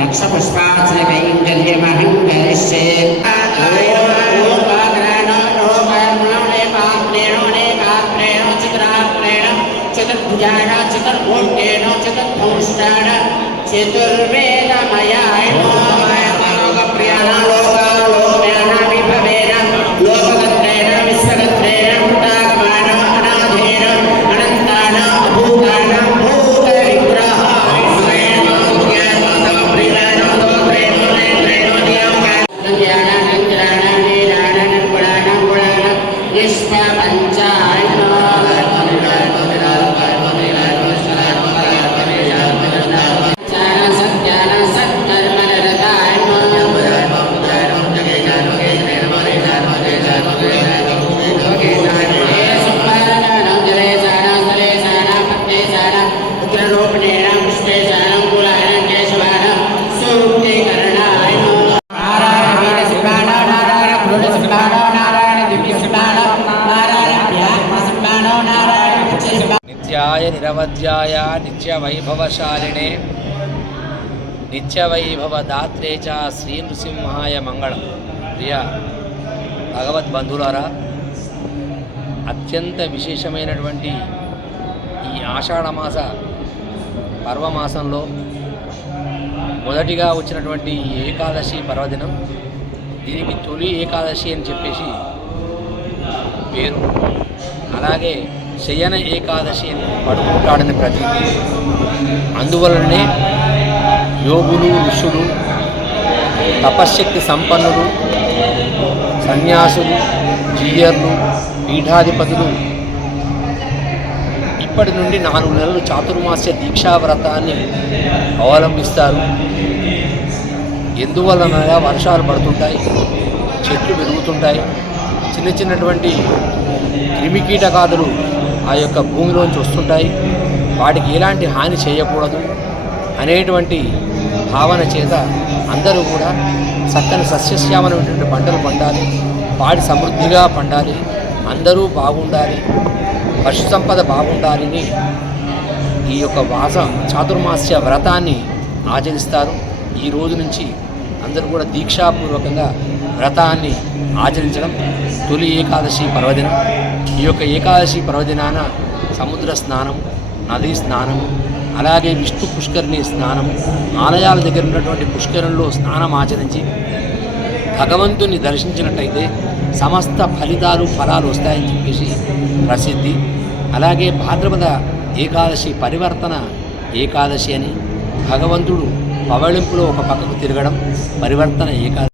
लक्षपुष्पाचलकैङ्कर्यमहङ्करिष्ये चतुर्भुजाण चतुर्भुजेन चतुर्भुष्टाण चतुर्वेदमयाय लोकप्रियाण लोकालोकयाण विभवेन लोकगत्रेण विश्वगत्रेण मुक्तागमाण अनाधेन अनन्ताण अभूताण भूतविग्रहाय नित्याय निरवध्याय नित्यवैभवशालिने नित्यवैभवदात्रे च श्री नृसिंहाय मंगళం। ప్రియ భగవద్బంధులారా, అత్యంత విశేషమైనటువంటి ఈ ఆషాఢమాస పర్వమాసంలో మొదటిగా వచ్చినటువంటి ఏకాదశి పర్వదినం, దీనికి తొలి ఏకాదశి అని చెప్పేసి పేరు. అలాగే శయన ఏకాదశి అని పడుకుంటాడని ప్రతీతి. అందువలనే యోగులు, ఋషులు, తపశ్శక్తి సంపన్నులు, సన్యాసులు, జీయర్లు, పీఠాధిపతులు ఇప్పటి నుండి 4 నెలలు చాతుర్మాస్య దీక్షావ్రతాన్ని అవలంబిస్తారు. ఎందువలనగా వర్షాలు పడుతుంటాయి, చెట్లు పెరుగుతుంటాయి, చిన్న చిన్నటువంటి క్రిమికీటకాదులు ఆ యొక్క భూమిలోంచి వస్తుంటాయి, వాటికి ఎలాంటి హాని చేయకూడదు అనేటువంటి భావన చేత అందరూ కూడా చక్కని సస్యశ్యామమైనటువంటి పంటలు పండాలి, పాడి సమృద్ధిగా పండాలి, అందరూ బాగుండాలి, పశు సంపద బాగుండాలని ఈ యొక్క చాతుర్మాస్య వ్రతాన్ని ఆచరిస్తారు. ఈ రోజు నుంచి అందరూ కూడా దీక్షాపూర్వకంగా వ్రతాన్ని ఆచరించడం తొలి ఏకాదశి పర్వదినం. ఈ యొక్క ఏకాదశి పర్వదినాన సముద్ర స్నానం, నదీ స్నానం, అలాగే విష్ణు పుష్కరిణి స్నానం, ఆలయాల దగ్గర ఉన్నటువంటి పుష్కరంలో స్నానం ఆచరించి భగవంతుని దర్శించినట్టయితే సమస్త ఫలాలు వస్తాయని చెప్పేసి ప్రసిద్ధి. అలాగే భాద్రపద ఏకాదశి పరివర్తన ఏకాదశి అని, భగవంతుడు పవళింపులో ఒక పక్కకు తిరగడం పరివర్తన ఏకాదశి.